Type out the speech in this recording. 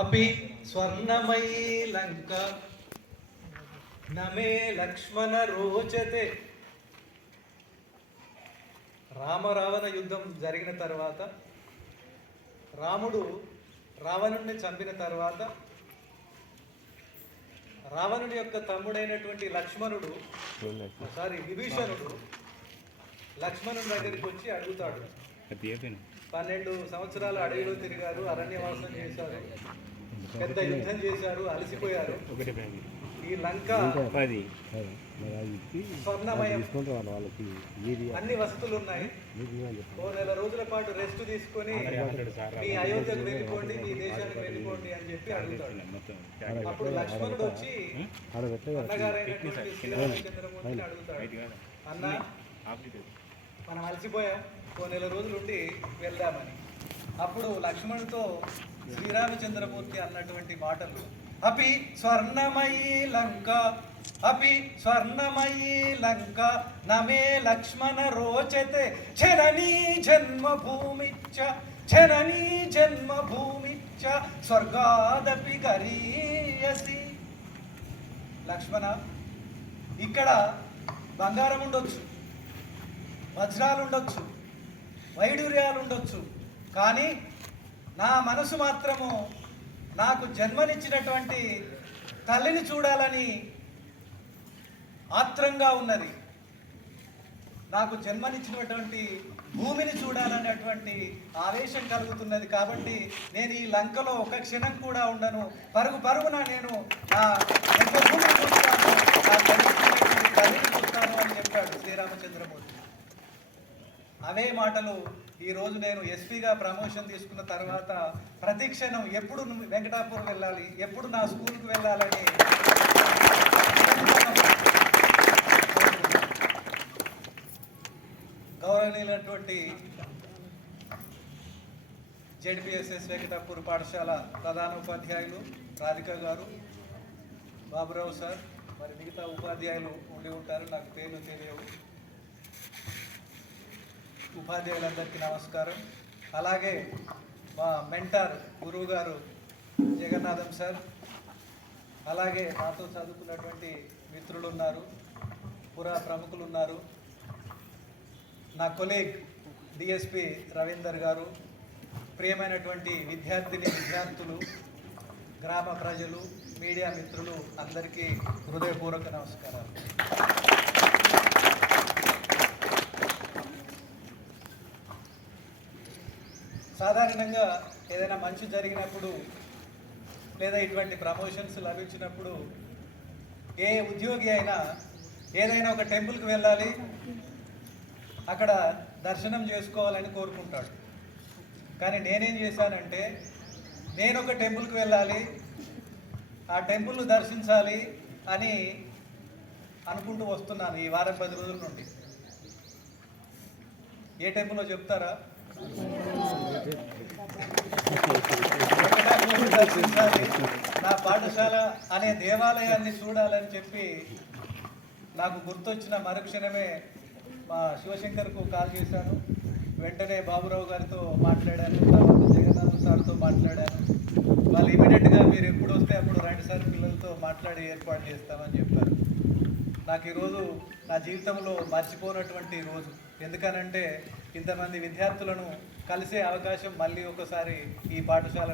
అపి స్వర్ణమయీ లంక నమే లక్ష్మణ రోచతే. రామరావణ యుద్ధం జరిగిన తర్వాత రాముడు రావణుణ్ణి చంపిన తర్వాత రావణుడి యొక్క తమ్ముడైనటువంటి విభీషణుడు లక్ష్మణుడి దగ్గరికి వచ్చి అడుగుతాడు. 12 సంవత్సరాలు అడవిలో తిరిగారు, అరణ్యవాసం చేశారు, పెద్ద యుద్ధం చేశారు, అలసిపోయారు. ఈ లంక స్వర్ణమయం, అన్ని వసతులు ఉన్నాయి. ఓ నెల రోజుల పాటు రెస్ట్ తీసుకొని మీ అయోధ్యకు వెళ్ళిపోండి, మీ దేశానికి వెళ్ళిపోండి అని చెప్పి అడుగుతాడు. అప్పుడు లక్ష్మణుడు వచ్చి అన్నగారైనటువంటి శ్రీరామచంద్రమూర్తిని అడుగుతాడు, అన్న మనం అలసిపోయాం, ఓ నెల రోజులు ఉండి వెళ్దామని. అప్పుడు లక్ష్మణుడితో శ్రీరామచంద్రమూర్తి అన్నటువంటి మాటలు, అపి స్వర్ణమయీ లంక, అపి స్వర్ణమయీ లంక నమే లక్ష్మణ రోచతే, జననీ జన్మభూమిచ్చ, జననీ జన్మభూమిచ్చ స్వర్గాదపి గరీయసి. లక్ష్మణ, ఇక్కడ బంగారం ఉండొచ్చు, వజ్రాలు ఉండొచ్చు, వైడూర్యాలు ఉండొచ్చు, కానీ నా మనసు మాత్రము నాకు జన్మనిచ్చినటువంటి తల్లిని చూడాలని ఆత్రంగా ఉన్నది. నాకు జన్మనిచ్చినటువంటి భూమిని చూడాలనేటువంటి ఆవేశం కలుగుతున్నది. కాబట్టి నేను ఈ లంకలో ఒక క్షణం కూడా ఉండను, పరుగున నేను నా జన్మభూమిని చూస్తాను, నా తల్లిని చూస్తాను అని చెప్పాడు శ్రీరామచంద్రమూర్తి. అవే మాటలు ఈరోజు నేను ఎస్పీగా ప్రమోషన్ తీసుకున్న తర్వాత ప్రతి క్షణం ఎప్పుడు వెంకటాపూర్ వెళ్ళాలి, ఎప్పుడు నా స్కూల్కి వెళ్ళాలని గౌరవనీయులైనటువంటి జెడ్పీఎస్ఎస్ వెంకటాపూర్ పాఠశాల ప్రధాన ఉపాధ్యాయులు రాధిక గారు, బాబురావు సార్, మరి మిగతా ఉపాధ్యాయులు ఉండి ఉంటారు, నాకు పేర్లు తెలియవు. ఉపాధ్యాయులందరికీ నమస్కారం. అలాగే మా మెంటార్ గురువు గారు జగన్నాథం సార్, అలాగే నాతో చదువుకున్నటువంటి మిత్రులు ఉన్నారు, పురా ప్రముఖులు ఉన్నారు, నా కొలీగ్ డిఎస్పి రవీందర్ గారు, ప్రియమైనటువంటి విద్యార్థులు, గ్రామ ప్రజలు, మీడియా మిత్రులు అందరికీ హృదయపూర్వక నమస్కారాలు. సాధారణంగా ఏదైనా మంచి జరిగినప్పుడు లేదా ఇటువంటి ప్రమోషన్స్ లభించినప్పుడు ఏ ఉద్యోగి అయినా ఏదైనా ఒక టెంపుల్కి వెళ్ళాలి, అక్కడ దర్శనం చేసుకోవాలని కోరుకుంటాడు. కానీ నేనేం చేశానంటే, నేను ఒక టెంపుల్కి వెళ్ళాలి, ఆ టెంపుల్ను దర్శించాలి అని అనుకుంటూ వస్తున్నాను ఈ వారం 10 రోజుల నుండి. ఏ టెంపుల్లో చెప్తారా? నా పాఠశాల అనే దేవాలయాన్ని చూడాలని చెప్పి నాకు గుర్తొచ్చిన మరుక్షణమే మా శివశంకర్కు కాల్ చేశాను. వెంటనే బాబురావు గారితో మాట్లాడాను, తర్వాత జగన్నాథ్ సార్తో మాట్లాడాను. వాళ్ళు ఇమీడియట్గా మీరు ఎప్పుడు వస్తే అప్పుడు రండి సార్, పిల్లలతో మాట్లాడి ఏర్పాటు చేస్తామని చెప్పారు. నాకు ఈరోజు నా జీవితంలో మర్చిపోనటువంటి రోజు. ఎందుకనంటే ఇంతమంది విద్యార్థులను కలిసే అవకాశం మళ్ళీ ఒకసారి ఈ పాఠశాల